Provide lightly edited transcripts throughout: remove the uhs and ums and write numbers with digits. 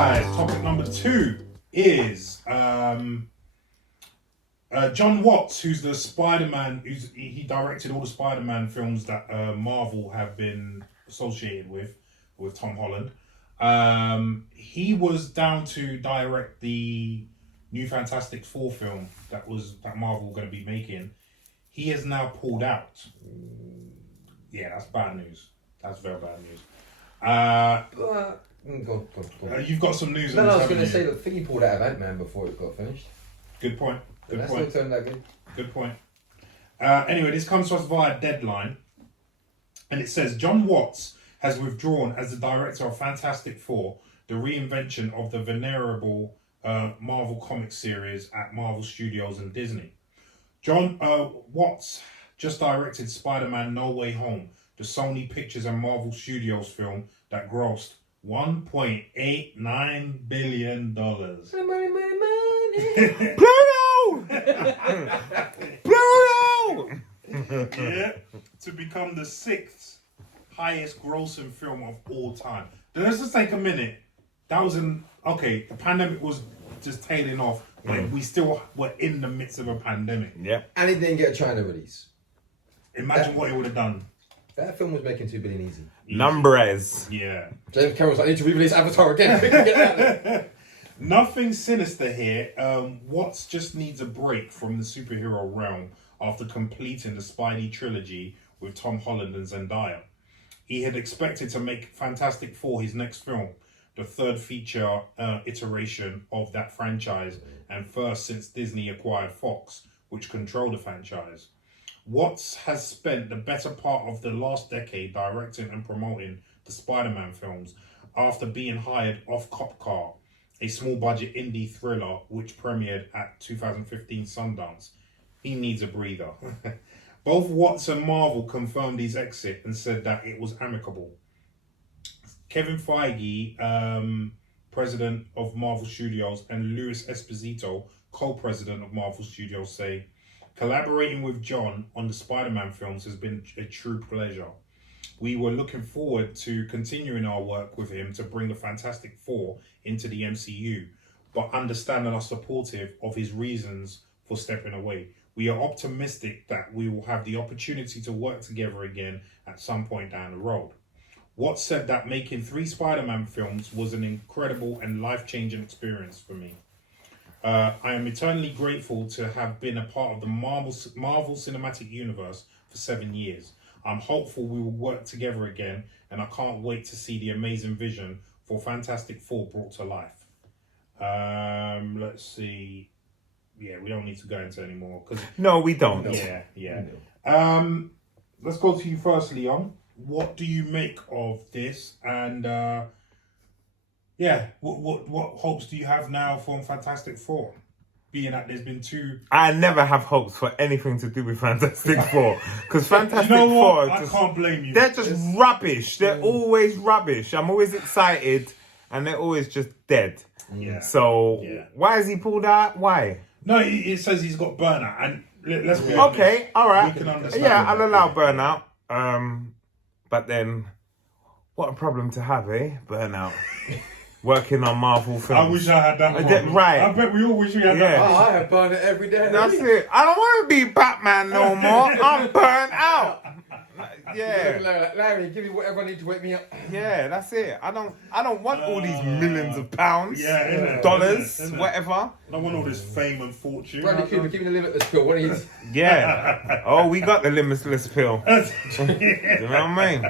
right, topic number 2 is Jon Watts, who's the Spider-Man, he directed all the Spider-Man films that Marvel have been associated with Tom Holland. He was down to direct the new Fantastic Four film that Marvel were going to be making. He has now pulled out. Yeah, that's bad news. That's very bad news. Go on. You've got some news. No, I was going to say that Figgy pulled out of Ant-Man before it got finished. Good point. Good point. Still turned out good. Good point. Anyway, this comes to us via Deadline, and it says Jon Watts has withdrawn as the director of Fantastic Four, the reinvention of the venerable Marvel comic series at Marvel Studios and Disney. Jon Watts just directed Spider-Man No Way Home, the Sony Pictures and Marvel Studios film that grossed $1.89 billion. Money. Plural! Yeah, to become the 6th highest grossing film of all time. Then let's just take a minute. That was the pandemic was just tailing off, but we still were in the midst of a pandemic. Yeah. And it didn't get a China release. Imagine what it would have done. That film was making $2 billion easy. Numbers. Yeah. James Cameron's like, I need to re-release Avatar again. Get it out there. Nothing sinister here. Watts just needs a break from the superhero realm after completing the Spidey trilogy with Tom Holland and Zendaya. He had expected to make Fantastic Four his next film, the third feature iteration of that franchise, and first since Disney acquired Fox, which controlled the franchise. Watts has spent the better part of the last decade directing and promoting the Spider-Man films after being hired off Cop Car, a small-budget indie thriller which premiered at 2015 Sundance. He needs a breather. Both Watts and Marvel confirmed his exit and said that it was amicable. Kevin Feige, president of Marvel Studios, and Louis Esposito, co-president of Marvel Studios, say, collaborating with Jon on the Spider-Man films has been a true pleasure. We were looking forward to continuing our work with him to bring the Fantastic Four into the MCU, but understand and are supportive of his reasons for stepping away. We are optimistic that we will have the opportunity to work together again at some point down the road. Watts said that making 3 Spider-Man films was an incredible and life-changing experience for me. I am eternally grateful to have been a part of the Marvel Cinematic Universe for 7 years. I'm hopeful we will work together again, and I can't wait to see the amazing vision for Fantastic Four brought to life. Let's see. Yeah, we don't need to go into any more. No, we don't. Yeah. Let's go to you first, Leon. What do you make of this? And what hopes do you have now from Fantastic Four? Being that there's been 2... I never have hopes for anything to do with Fantastic Four. Because Fantastic you know Four... I can't blame you. They're just rubbish. They're always rubbish. I'm always excited and they're always just dead. Yeah. So, why has he pulled out? Why? No, it says he's got burnout. And let's be honest. Okay, all right. We can understand. Yeah, I'll allow burnout. But then, what a problem to have, eh? Burnout. Working on Marvel films. I wish I had that problem. Right. I bet we all wish we had that problem. Oh, I have burnt it every day. That's it. I don't want to be Batman no more. I'm burnt out. Yeah. Larry, give me whatever I need to wake me up. Yeah, that's it. I don't want all these millions of pounds, dollars, isn't it? Whatever. I don't want all this fame and fortune. Bradley Cooper, give me the limitless pill. What do you? Yeah. Oh, we got the limitless pill. You know what I mean?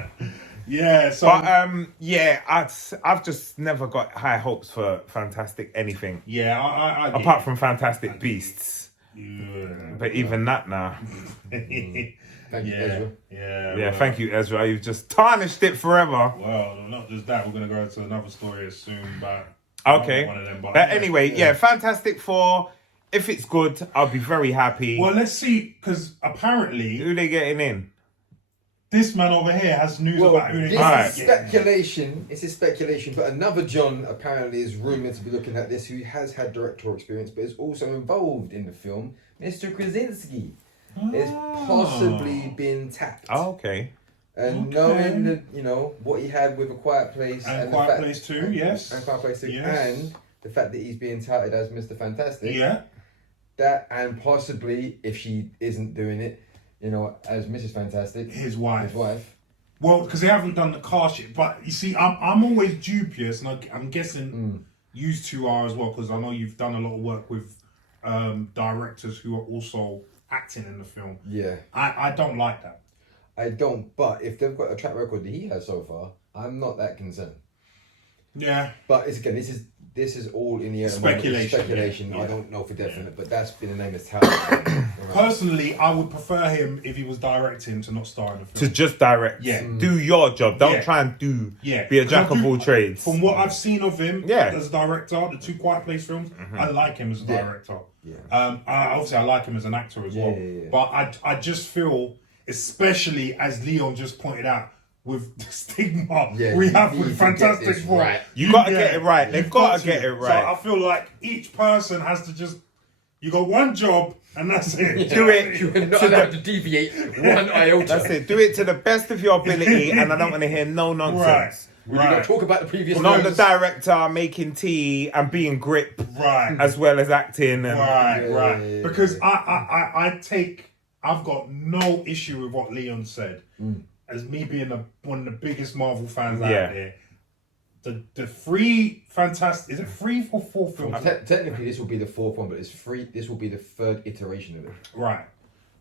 Yeah. So, but I've just never got high hopes for Fantastic anything. Yeah, I apart from Fantastic Beasts. Yeah. But even that now. Thank you, Ezra. Yeah. Thank you, Ezra. You've just tarnished it forever. Well, not just that. We're going to go to another story soon, but okay. One of them, but anyway, Fantastic Four. If it's good, I'll be very happy. Well, let's see, because apparently, who they getting in? This man over here has news about who they This is speculation. This is speculation, but another Jon apparently is rumoured to be looking at this, who has had directorial experience, but is also involved in the film. Mr. Krasinski has possibly been tapped. Oh, okay. And knowing that, what he had with A Quiet Place and Quiet Place 2, yes. And Quiet Place 2, yes. and the fact that he's being touted as Mr. Fantastic. Yeah. That, and possibly, if she isn't doing it, as Mrs. Fantastic. His wife. Well, because they haven't done the cast yet. But you see, I'm always dubious, and I'm guessing you two are as well, because I know you've done a lot of work with directors who are also acting in the film. Yeah. I don't like that. I don't, but if they've got a track record that he has so far, I'm not that concerned. Yeah. But this is all in the air. Speculation. Yeah. I don't know for definite, but that's been the name that's touted. Personally, I would prefer him if he was directing to not star in the film. To just direct. Yeah. Do your job. Don't try and be a jack of all trades. From what I've seen of him as a director, the 2 Quiet Place films, I like him as a director. Yeah. Obviously, I like him as an actor as well. Yeah. But I just feel, especially as Leon just pointed out, with the stigma we have with Fantastic Four. Right. You gotta get it right. They've gotta get it right. So I feel like each person has to just, you got one job and that's it. Do it. You're not allowed to deviate one iota. That's it. Do it to the best of your ability, and I don't want to hear no nonsense. We're going to talk about the previous Not the director making tea and being grip, as well as acting. And right. Because I've got no issue with what Leon said. As me being one of the biggest Marvel fans out there, the 3 fantastic, is it 3 or 4 films? Technically, this will be the 4th one, but it's 3. This will be the 3rd iteration of it. Right.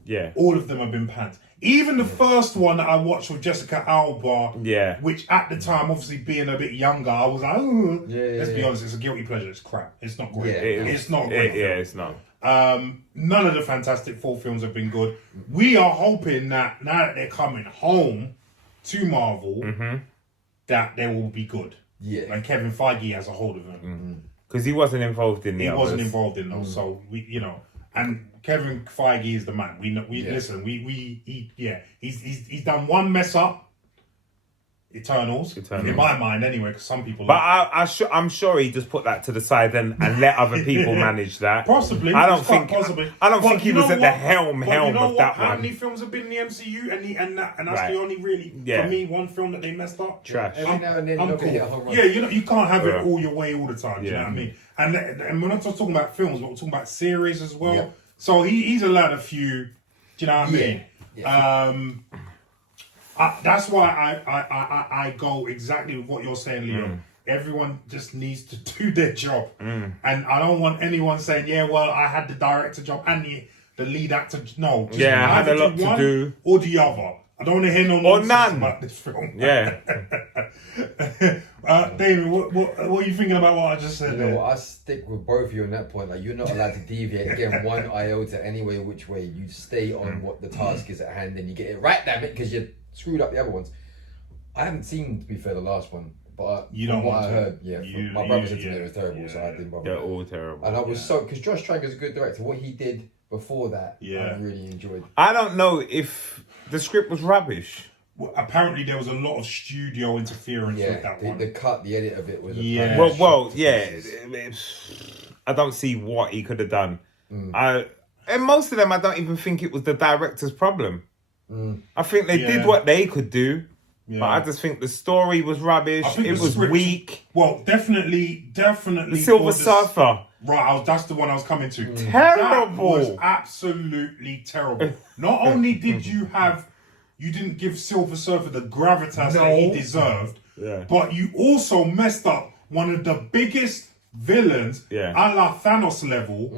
Yeah. All of them have been panned. Even the first one that I watched with Jessica Alba, which at the time, obviously being a bit younger, I was like, oh, let's be honest, it's a guilty pleasure. It's crap. It's not great. It's not great. It's not. None of the Fantastic Four films have been good. We are hoping that now that they're coming home to Marvel, that they will be good. Yeah. And Kevin Feige has a hold of them. Because he wasn't involved in the others. He wasn't involved in those, so we, and Kevin Feige is the man. Listen. He's done one mess up. Eternals, in my mind, anyway, because some people. But I'm sure he just put that to the side and let other people manage that. Possibly, I don't think he was at the helm of that How one. many films have been in the MCU, and that's the only really for me one film that they messed up. Trash. Every now and then, I'm cool. You can't have it all your way all the time. Do you know what I mean? And we're not just talking about films, but we're talking about series as well. Yeah. So he's allowed a few. Do you know what I mean? Yeah. That's why I go exactly with what you're saying, Leo. Everyone just needs to do their job. And I don't want anyone saying, I had the director job and the lead actor. No. Just I had a lot to do. Or the other. I don't want to hear no nonsense about this film. Yeah. Damien, what are you thinking about what I just said? I stick with both of you on that point. Like, you're not allowed to deviate again one iota anyway, which way. You stay on what the task is at hand and you get it right, damn it, because you screwed up the other ones. I haven't seen, to be fair, the last one, but you don't what want I to. heard, my brother said to me it was terrible, so I didn't bother. They're all terrible. And I was because Josh Trank is a good director. What he did before that, I really enjoyed. I don't know if the script was rubbish. Well, apparently there was a lot of studio interference with that one. The edit of it was. I don't see what he could have done. And most of them, I don't even think it was the director's problem. I think they did what they could do, but I just think the story was rubbish. It was weak. Well, definitely. The Silver Surfer. Right, that's the one I was coming to. Terrible. That was absolutely terrible. Not only did you didn't give Silver Surfer the gravitas that he deserved, but you also messed up one of the biggest villains, a la Thanos level,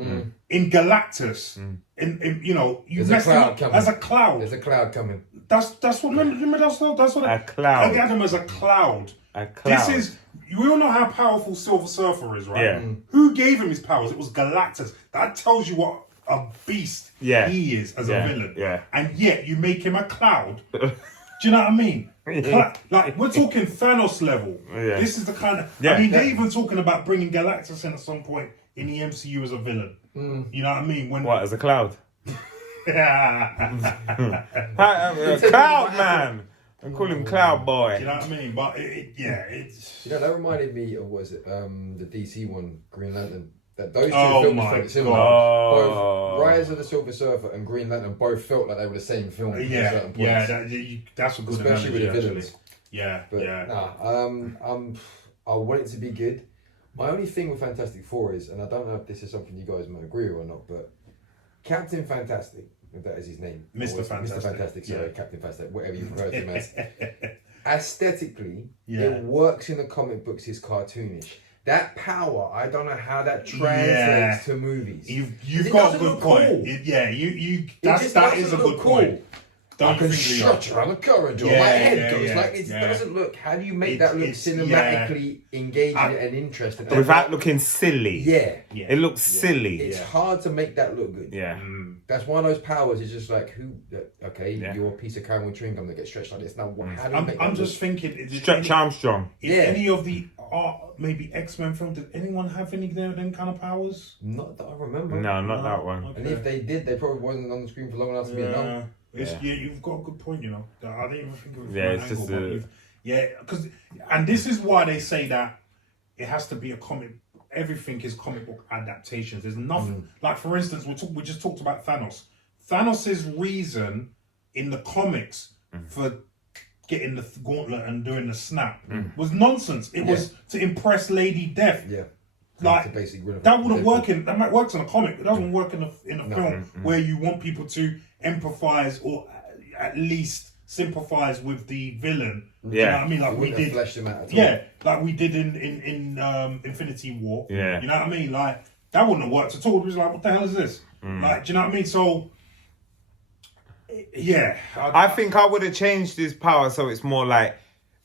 in Galactus. You messed him up as a cloud. There's a cloud coming. That's what. Remember that's what a cloud. I got him as a cloud. This is. We all know how powerful Silver Surfer is, right? Yeah. Who gave him his powers? It was Galactus. That tells you what a beast he is as a villain. Yeah. And yet you make him a cloud. Do you know what I mean? Like, we're talking Thanos level. Yeah. This is the kind of... I mean, they're even talking about bringing Galactus in at some point in the MCU as a villain. You know what I mean? What, as a cloud? Yeah. Cloud man! I call him Cloud Boy. You know what I mean? But it's... that reminded me of, what is it? The DC one, Green Lantern. That those two Oh films my felt similar. God. Both Rise of the Silver Surfer and Green Lantern both felt like they were the same film. At certain points. That's a good especially analogy, with the actually. villains. Yeah, But I want it to be good. My only thing with Fantastic Four is, and I don't know if this is something you guys might agree with or not, but Captain Fantastic, if that is his name, Mr. Fantastic. Mr. Fantastic, sorry, Yeah. Captain Fantastic, whatever you refer to him as. Aesthetically, Yeah. it works in the comic books. It's cartoonish. That power, I don't know how that translates to movies. You've got a good point. Cool. That is a good point. I can stretch around the corridor. My head goes like this. Yeah. It doesn't look. How do you make that look cinematically engaging and interesting? Without looking silly. Yeah. It looks silly. It's hard to make that look good. Yeah. That's one of those powers. It's just like, you're a piece of caramel chewing gum that gets stretched like this. Now, how do you make that I'm look? just thinking. Stretch Armstrong. Any of the maybe X-Men films, did anyone have any of them kind of powers? Not that I remember. No, not that one. Okay. And if they did, they probably wasn't on the screen for long enough to be known. You've got a good point, you know. I didn't even think of it from Yeah, that it's angle. just and this is why they say that it has to be a comic. Everything is comic book adaptations. There's nothing like, for instance, we just talked about Thanos. Thanos's reason in the comics for getting the gauntlet and doing the snap was nonsense. It was to impress Lady Death. Yeah. Like that wouldn't work that might work in a comic. It doesn't work in a film where you want people to empathize or at least sympathize with the villain. Yeah, you know what I mean, like we did. Fleshed him out at all. Yeah, like we did in Infinity War. Yeah, you know what I mean. Like that wouldn't have worked at all. It was like, what the hell is this? Like, do you know what I mean? So, yeah, I think I would have changed his power so it's more like,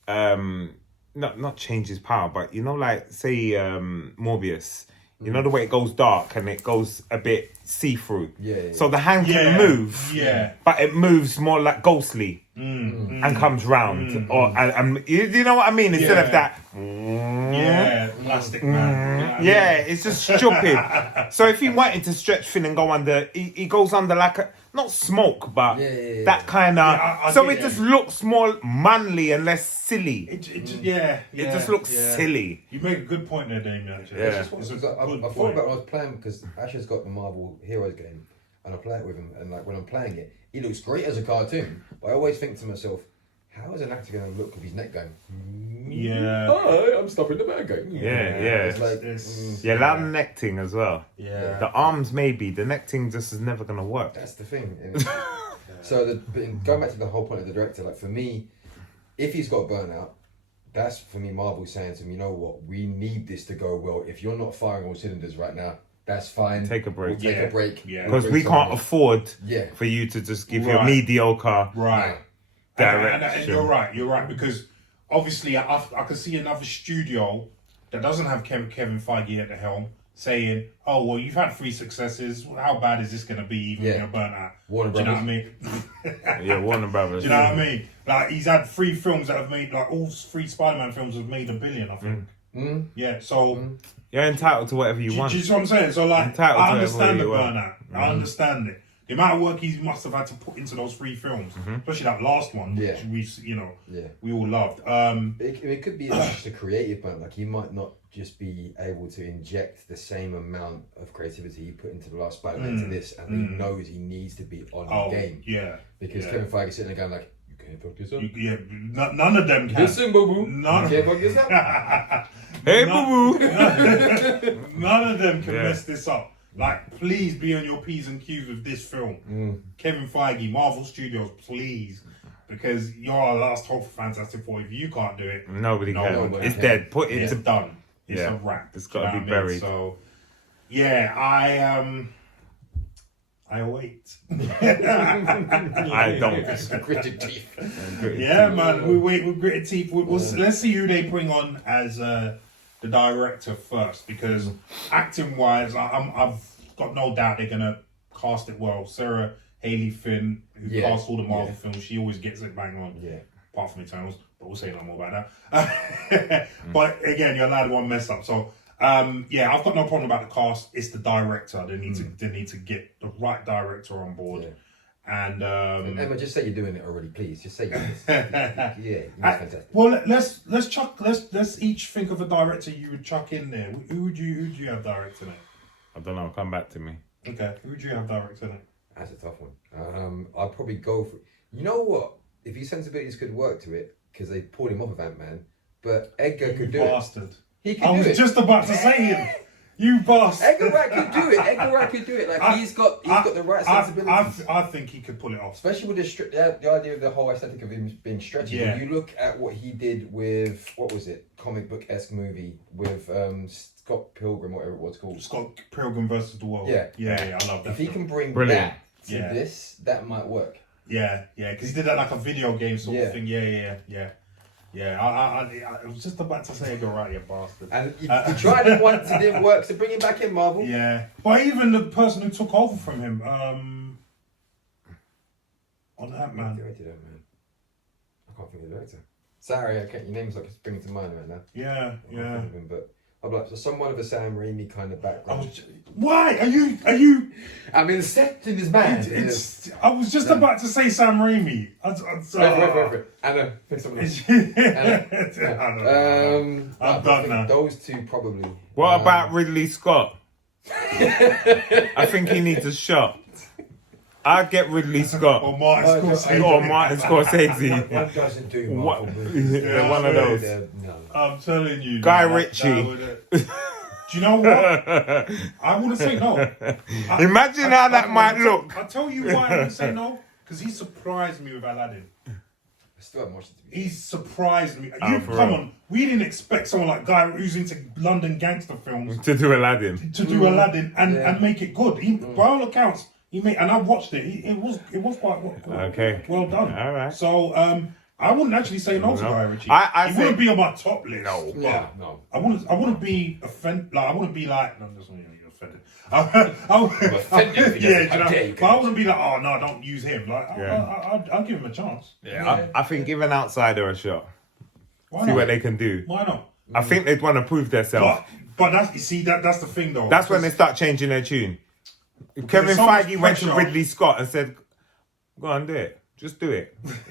not change his power, but you know, like say Morbius. You know the way it goes dark and it goes a bit see-through. Yeah. So the hand can move. Yeah. But it moves more like ghostly and comes round. Or and you know what I mean? Instead of that. Yeah, plastic man. Yeah, it's just stupid. So if he wanted to stretch thin and go under, he goes under like a, not smoke, but that kind of. So it just looks more manly and less silly. It just looks silly. You make a good point there, Damien. Actually, Yeah. I thought about when I was playing, because Asher's got the Marvel Heroes game, and I play it with him, and like when I'm playing it, he looks great as a cartoon. But I always think to myself, how is an actor going to look with his neck going? Yeah. Oh, I'm stopping the bad guy. Yeah. It's like, that neck thing as well. Yeah. The arms maybe, the neck thing just is never gonna work. That's the thing. So going back to the whole point of the director, like for me, if he's got burnout, that's for me Marvel saying to him, you know what, we need this to go well. If you're not firing all cylinders right now, that's fine. Take a break. We'll take a break. Yeah. Because we can't afford Yeah. for you to just give your mediocre Right. direction. And you're right, because obviously I can see another studio that doesn't have Kevin Feige at the helm saying, oh, well, you've had 3 successes. How bad is this going to be even when you're burnt out? Warner Do you know what I Brothers. mean? Yeah, Warner Brothers. Do you know what I mean? Like, he's had 3 films that have made, like, all 3 Spider-Man films have made $1 billion, I think. Yeah, so... You're entitled to whatever you want. Do you see what I'm saying? So, like, I understand the burnout. I understand it. The amount of work he must have had to put into those 3 films, especially that last one, which we all loved. It could be just a creative burn. Like, he might not just be able to inject the same amount of creativity he put into the last Spider-Man to this, and he knows he needs to be on the game. Yeah. Because Kevin Feige sitting there going like, you can't fuck this up. None of them can. Listen, boo-boo. None. You can't fuck this up. Hey, boo-boo. None of them can mess this up. Like, please be on your P's and Q's with this film. Kevin Feige, Marvel Studios, please. Because you're our last hope for Fantastic Four. If you can't do it, Nobody can. It's can. dead. Put it It's to... done. It's a wrap. It's got to be buried. So, yeah, I await. I don't. Gritted teeth. Yeah, man, we wait with gritted teeth. Let's see who they bring on as the director first, because acting-wise, I've got no doubt they're gonna cast it well. Sarah Haley Finn, who casts all the Marvel films, she always gets it bang on. Yeah, apart from Eternals, but we'll say no more about that. But again, you're allowed one mess up, so. I've got no problem about the cast. It's the director. They need to get the right director on board. And Emma, just say you're doing it already, please. Just say yes. That's fantastic. Well, let's each think of a director you would chuck in there. Who would you have directing it? I don't know. Come back to me. Okay, who would you have directed it? That's a tough one. I'd probably go for. You know what? If his sensibilities could work to it, because they pulled him off of Ant-Man, but Edgar could do bastard. it. He could I do was it. just about to say him. You bastard. Edgar Wright could do it. Edgar Wright could do it. Like he's got the right sensibilities. I think he could pull it off. Especially with the idea of the whole aesthetic of him being stretchy. Yeah. When you look at what he did with, what was it, comic book-esque movie with Scott Pilgrim, whatever it was called. Scott Pilgrim versus the World. Yeah. Yeah, I love that. If he can bring Brilliant. that to this, that might work. Yeah, because he did that like a video game sort of thing. Yeah. I was just about to say Edgar Wright, you bastard. And you tried it once, it didn't work, so bring him back in, Marvel. Yeah, but even the person who took over from him, on Ant-Man. I can't think of the director. Sorry, I can't. Your name's like springing to mind right now. Yeah. But I'd like someone of a Sam Raimi kind of background. Why are you? I mean, set in his man. I was just about to say Sam Raimi. Wait. Anna, pick someone else. I'm done now. Those two probably. What about Ridley Scott? I think he needs a shot. I'd get Ridley Scott. Or Martin Scorsese. Or Martin Scorsese. One doesn't do What? Marvel movies. They're one of those. No. I'm telling you. Guy that Ritchie. Do you know what? I wouldn't say no. Imagine how that might look. I'll tell you why I wouldn't say no. Because he surprised me with Aladdin. I still haven't watched it. He surprised me. For Come real. on. We didn't expect someone like Guy who's into London gangster films To do Aladdin. to do Aladdin and make it good. By all accounts, he made, and I watched it. It was quite well done. All right. So I wouldn't actually say no to Guy Ritchie. I he say- wouldn't be on my top list. No. but Yeah, no. I wouldn't be offended. Like I wouldn't be like, no, I'm just you're offended. offended if he doesn't. How dare you. But I wouldn't be like, oh no, don't use him. Like I'll give him a chance. Yeah, I think give an outsider a shot. Why See not? what they can do. Why not? I think they'd want to prove themselves. But that's you see that's the thing though. That's when they start changing their tune. Kevin there's so much Feige went to pressure. Ridley Scott and said, "Go on, do it. Just do it. Just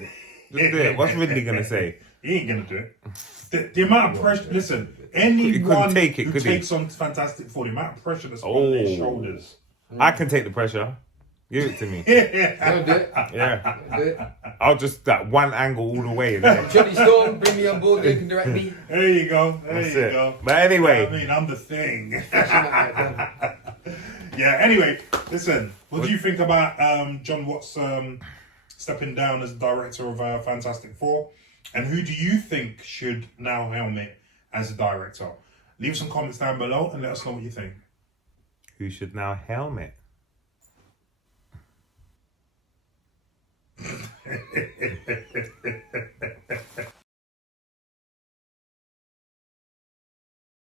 do it." What's Ridley gonna say? He ain't gonna do it. The amount of pressure. Listen, anyone take it, who could he? takes on Fantastic Four, the amount of pressure that's on their shoulders. I can take the pressure. Give it to me. Don't do it. Yeah, Do it. I'll just that one angle all the way. There. Johnny Storm, bring me on board. You can direct me. There you go. There That's you it. go. But anyway, I mean, I'm the thing. Yeah. Anyway, listen. What do you think about Jon Watts stepping down as director of Fantastic Four? And who do you think should now helm it as a director? Leave some comments down below and let us know what you think. who should now helm it?